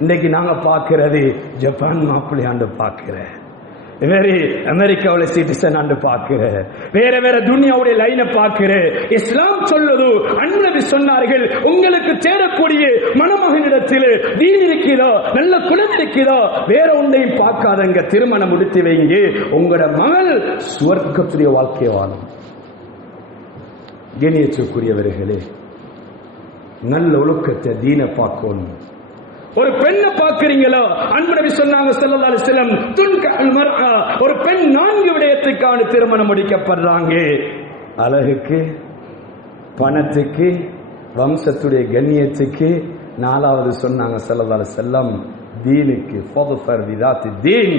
இன்னைக்கு நாங்க பார்க்கிறது ஜப்பான் மாப்பிள்ளையாண்டு பார்க்கிறேன் வேற அமெரிக்காவில் சிட்டிசன் ஆண்டு பார்க்கிற. வேற வேற துனியாவுடைய லைனை பார்க்கிற. இஸ்லாம் சொல்லுது அண்ணவி சொன்னார்கள் உங்களுக்கு சேரக்கூடிய மணமகனிடத்தில் தீன் இருக்கிறதோ நல்ல குலம் இருக்கிறதோ? வேற ஒன்றையும் பார்க்காதங்க திருமணம் முடித்து வைங்க. உங்களோட மகள் சுவர்க்கத்துடைய வாழ்க்கை வாழும். கணியத்துக்குரியவர்களே நல்ல ஒழுக்கத்தை தீன பார்க்கணும். ஒரு பெண்ணை பார்க்கிறீங்களோ? அன்பு நபி சொன்னாங்க ஸல்லல்லாஹு செல்லம் ஒரு பெண் நான்கு விடயத்துக்கான திருமணம் முடிக்கப்படுறாங்க. அழகுக்கு பணத்துக்கு வம்சத்துடைய கண்ணியத்துக்கு நாலாவது சொன்னாங்க செல்லதால செல்லம் தீனுக்கு ஃபதுஃபர் விதாத்தி தீன்.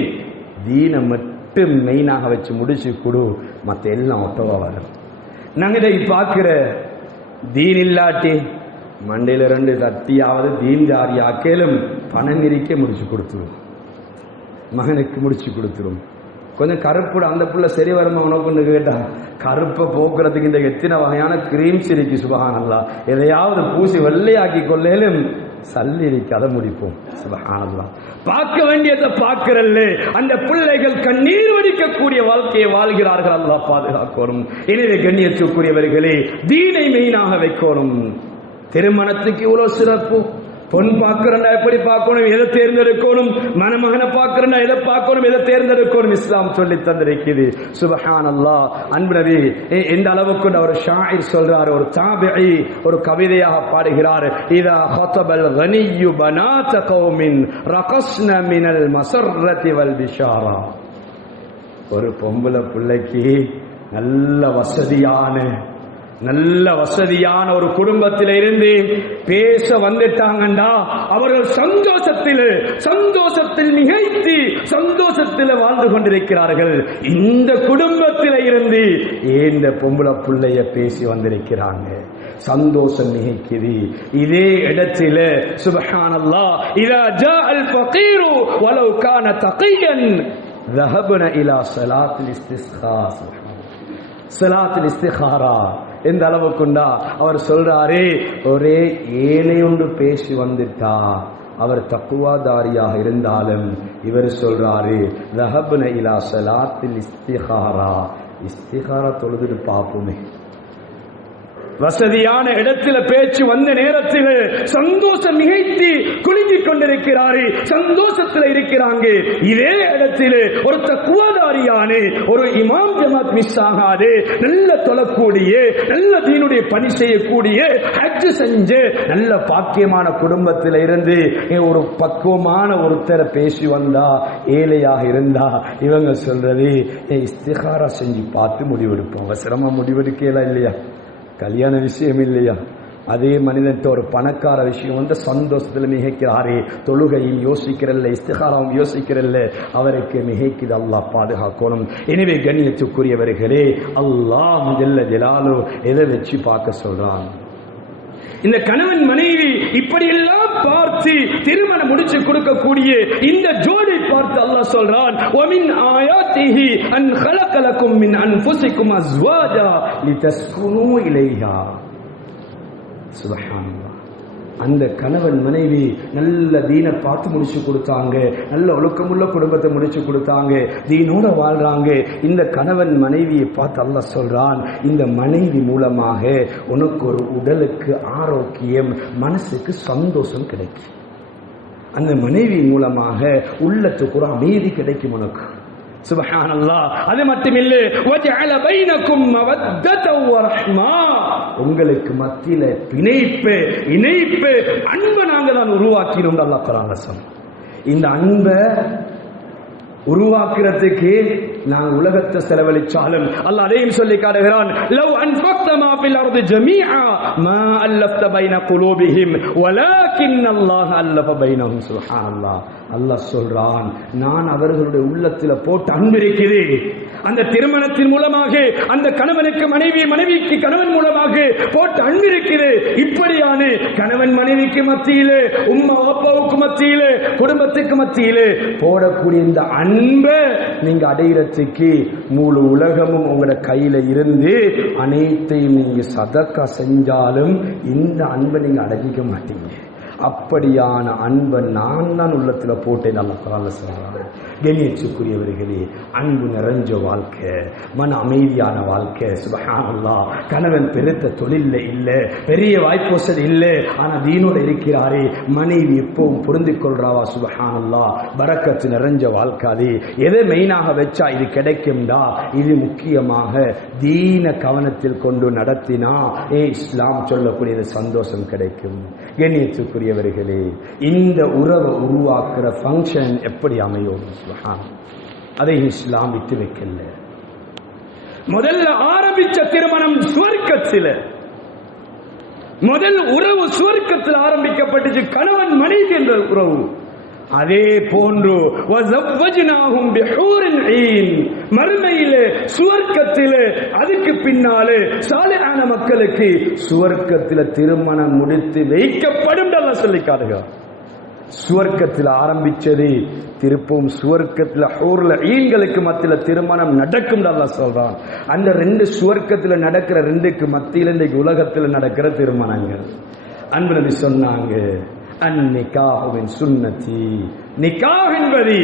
தீனை மட்டும் மெயினாக வச்சு முடிச்சு கொடு மற்ற எல்லாம் ஒட்டவா வரும். நாங்கள் இதை பார்க்கிற தீன் இல்லாட்டி மண்டையில ரெண்டு தட்டியாவது தீன்தாரியா கேளும் பணம் இருக்க முடிச்சு கொடுத்துரும். மகனுக்கு முடிச்சு கொடுத்துரும். கொஞ்சம் கருப்புட அந்த புள்ள சரி வருமா உனக்குன்னு கேட்டா? கருப்பை போக்குறதுக்கு இந்த எத்தனை வகையான கிரீம்ஸ் இருக்கு சுபஹானல்லா எதையாவது பூசி வெள்ளையாக்கி கொள்ளேலும் சல்லி இருக்கு அதை முடிப்போம். சுபஹானல்லா பார்க்க வேண்டியதை பார்க்கிறல்ல. அந்த பிள்ளைகள் கண்ணீர் வடிக்கக்கூடிய வாழ்க்கையை வாழ்கிறார்கள் அல்லா பாதுகாக்கணும். எனவே கண்ணியத்துக்குரியவர்களே தீனை மெயினாக வைக்கணும். திருமணத்துக்கு இவ்வளவு சிறப்பு. பொன் பார்க்கிறண்டா எப்படி பார்க்கணும் எதை தேர்ந்தெடுக்கணும் மணமகனை பார்க்கிறண்டா எதை பார்க்கணும் எதை தேர்ந்தெடுக்கணும் இஸ்லாம் சொல்லி தந்திருக்குது சுபஹான் அல்லா அன்பு எந்த அளவுக்கு ஒரு ஷாயிர் சொல்றாரு ஒரு தாபிஇ ஒரு கவிதையாக பாடுகிறார். இதா ஹத்தபல் கனியு பனாத கௌமின் ரகஸ்ன மினல் மசர்ரதி வல் பிஷாரா. ஒரு பொம்பளை பிள்ளைக்கு நல்ல வசதியான நல்ல வசதியான ஒரு குடும்பத்தில் இருந்து பேச வந்துட்டாங்கண்டா அவர்கள் சந்தோஷத்தில் சந்தோஷத்தில் நிகழ்த்தி சந்தோஷத்தில் வாழ்ந்து கொண்டிருக்கிறார்கள் இந்த குடும்பத்தில் இருந்து இந்த பொம்பளை பிள்ளைய பேசி வந்திருக்கிறாங்க சந்தோஷம் மிகைக்குது இதே இடத்தில சுபஹானல்லாஹ் இதா ஜாஅ அல் ஃபகீரு வலவ் கான தகியன் ذهبنا الى صلاه الاستسخاء சலாத்தில் இஸ்திகாரா. எந்த அளவுக்குண்டா அவர் சொல்றாரே ஒரே ஏழை ஒன்று பேசி வந்துட்டா. அவர் தக்குவாதாரியாக இருந்தாலும் இவர் சொல்றாரு ரஹபுன இலா சலாத்தில் இஸ்திகாரா. இஸ்திகாரா தொழுதுட்டு பார்ப்போமே வசதியான இடத்துல பேச்சு வந்த நேரத்தில் சந்தோஷம் மிகைத்து குலுங்கிக் கொண்டிருக்கிறாரு சந்தோஷத்தில் இருக்கிறாங்க. இதே இடத்தில் ஒரு தக்குவாதாரியான ஒரு இமாம் ஜமாத் மிஸ் ஆகாது நல்ல தொழக்கூடிய நல்ல தீனுடைய பணி செய்யக்கூடிய ஹஜ் செஞ்சு நல்ல பாக்கியமான குடும்பத்தில் இருந்து ஒரு பக்குவமான ஒருத்தரை பேசி வந்தா ஏழையாக இருந்தா இவங்க சொல்றது "ஏய், இஸ்திகாரா செஞ்சு பார்த்து முடிவெடுப்போம். அவசரமா முடிவெடுக்கலாம் இல்லையா? கல்யாண விஷயம் இல்லையா? அதே மனிதன்ட்ட ஒரு பணக்கார விஷயம் வந்து சந்தோஷத்தில் மிகைக்கிறாரே. தொழுகையும் யோசிக்கிறல்ல இஸ்திகாரம் யோசிக்கிறல்ல. அவருக்கு மிகைக்குது அல்லாஹ் பாதுகாக்கணும். எனவே கண்ணியத்துக்குரியவர்களே அல்லாஹ் முதல்ல ஜலாலு எதை வச்சு பார்க்க சொல்கிறான் இந்த கணவன் மனைவி இப்படியெல்லாம் பார்த்து திருமணம் முடிச்சு கொடுக்கக்கூடிய இந்த ஜோடி பார்த்து அல்லாஹ் சொல்றான் ஒமின் ஆயாத்திஹி அன் ஹலகலக்கும் மின் அன் அன்ஃபுசிக்கும் அஸ்வாஜா லிதஸ்குனு இலையா சுபஹானல்லாஹ். அந்த கணவன் மனைவி நல்ல தீனை பார்த்து முடிச்சு கொடுத்தாங்க. நல்ல ஒழுக்கமுள்ள குடும்பத்தை முடிச்சு கொடுத்தாங்க. தீனோட வாழ்றாங்க. இந்த கணவன் மனைவியை பார்த்து அல்ல சொல்றான் இந்த மனைவி மூலமாக உனக்கு ஒரு உடலுக்கு ஆரோக்கியம் மனசுக்கு சந்தோஷம் கிடைக்கும். அந்த மனைவி மூலமாக உள்ளத்துக்கு ஒரு அமைதி கிடைக்கும் உனக்கு. அது மட்டுமில்லை வஜஅல பைனக்கும் மவத்தத வரஹ்மா. உங்களுக்கு மத்தியில பிணைப்பு இணைப்பு அன்பை நாங்க தான் உருவாக்கினோம் அல்லாஹ் குர்ஆன்ல இந்த அன்பை உருவாக்குறதுக்கு நான் உலகத்தை செலவழிச்சாலும் அல்லாஹ் அதையும் சொல்லி காட்டுகிறான். லவ் அன்ஃபக்த மா ஃபில் அர்தி ஜமீஆ மா அல்லஃப்த பைன குலூபிஹிம் வலாக்கின் அல்லாஹ் அல்லஃப பைனஹும். சுப்ஹானல்லாஹ். அல்லாஹ் சொல்றான் நான் அவர்களுடைய உள்ளத்துல போட்டு அன்பிருக்கிறேன் அந்த திருமணத்தின் மூலமாக அந்த கணவனுக்கு மனைவி மனைவிக்கு கணவன் மூலமாக போட்டு அன்பு இப்படியான கணவன் மனைவிக்கு மத்தியிலே உம்மா அப்பாவுக்கு மத்தியிலே குடும்பத்துக்கு மத்தியிலே போடக்கூடிய இந்த அன்பை நீங்க அடையிறதுக்கு முழு உலகமும் உங்களோட கையில இருந்து அனைத்தையும் நீங்க சதக்கா செஞ்சாலும் இந்த அன்பை நீங்க அடைஞ்சிக்க மாட்டீங்க. அப்படியான அன்பை நான் தான் உள்ளத்துல போட்டேன் நல்லா குரான்ல கணியச்சுக்குரியவர்களே அன்பு நிறைஞ்ச வாழ்க்கை மன அமைதியான வாழ்க்கை சுபகானல்லா கணவன் பெருத்த தொழிலில் இல்லை பெரிய வாய்ப்போசல் இல்லை ஆனால் தீனோட இருக்கிறாரே மனைவி எப்பவும் புரிந்து கொள்றாவா சுபஹானல்லா பரக்கத்து நிறைஞ்ச வாழ்க்காதே எதை மெயினாக வச்சா இது கிடைக்கும்டா? இது முக்கியமாக தீன கவனத்தில் கொண்டு நடத்தினா ஏ இஸ்லாம் சொல்லக்கூடியது சந்தோஷம் கிடைக்கும். கண்ணியத்துக்குரியவர்களே இந்த உறவை உருவாக்குற ஃபங்க்ஷன் எப்படி அமையும்? சுபஹான் அதை இஸ்லாம் விட்டு வைக்கல. முதல்ல ஆரம்பிச்ச திருமணம் சுவர்க்கத்தில். முதல் உறவு சுவர்க்கத்தில் ஆரம்பிக்கப்பட்டுச்சு கணவன் மனைவி என்ற உறவு. அதே போன்று வஸவ்வஜ்னாஹும் பிஹூரின் மறுமையிலே சுவர்க்கத்திலே அதுக்கு பின்னாலே சாலையான மக்களுக்கு சுவர்க்கத்தில் திருமணம் முடித்து வைக்கப்படும் அல்லாஹ் சொல்லி காட்டுகிறார் சுவர்க்கத்தில் ஆரம்பிச்சது திருப்பவும் சுவர்க்கத்தில் ஹூர்ல ஈன்களுக்கு மத்தியில் திருமணம் நடக்கும் அல்லாஹ் சொல்றான். அந்த ரெண்டு சுவர்க்கத்தில் நடக்கிற ரெண்டுக்கு மத்தியில் இன்றைக்கு உலகத்தில் நடக்கிற திருமணங்கள். அன்பு நபி சொன்னாங்க அந்நிகாவின் சுன்னதி நிக்காஹ் என்பது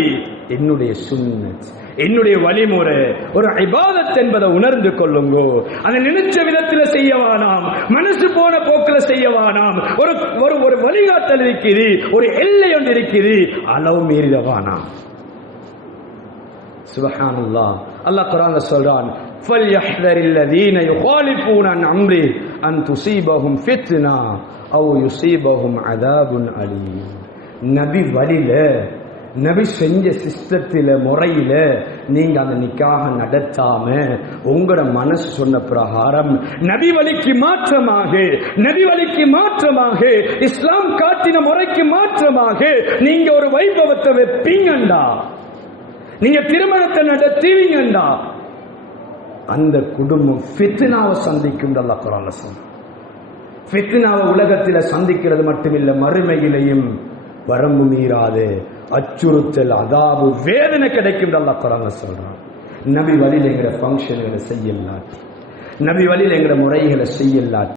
என்னுடைய சுண்ணச்சி என்னுடைய வழிமுறை ஒரு இபாதத் என்பதை உணர்ந்து கொள்ளுங்கோ அதை நினைச்ச விதத்தில் செய்யவானாம் மனசு போன போக்கில் செய்யவானாம் ஒரு ஒரு ஒரு வழிகாட்டல் இருக்குது ஒரு எல்லை ஒன்று இருக்குது அளவு மீறிடவானாம் சுபஹானல்லா அல்லாஹ் குரான்ல சொல்றான் فَلْيَحْذَرِ الَّذِينَ يُخَالِفُونَ عَنْ أَمْرِهِ أَنْ تُصِيبَهُمْ فِتْنَةٌ أَوْ يُصِيبَهُمْ عَذَابٌ أَلِيمٌ நபி வழியில நபி செஞ்ச சிஸ்டத்தில் முறையில் நீங்கள் அந்த நிக்காக நடத்தாம உங்களோட மனசு சொன்ன பிரகாரம் நபி வழிக்கு மாற்றமாக நபி வழிக்கு மாற்றமாக இஸ்லாம் காட்டின முறைக்கு மாற்றமாக நீங்க ஒரு வைபவத்தை வைப்பீங்கண்டா? நீங்க திருமணத்தை நடத்துவீங்கண்டா? அந்த குடும்பம் ஃபித்னாவை சந்திக்கும் அல்லாஹ் குரான் ஃபித்னாவை உலகத்தில் சந்திக்கிறது மட்டுமில்லை மறுமையிலையும் வரம்பு மீறாது. அச்சுறுத்தல் அதாவது வேதனை கிடைக்கும் அல்லாஹ் குரான்ல சொல்றான். நபி வழியில் எங்கிற ஃபங்க்ஷன்களை செய்யலாட்டி நபி வழியில் எங்கிற முறைகளை செய்யலாட்டி.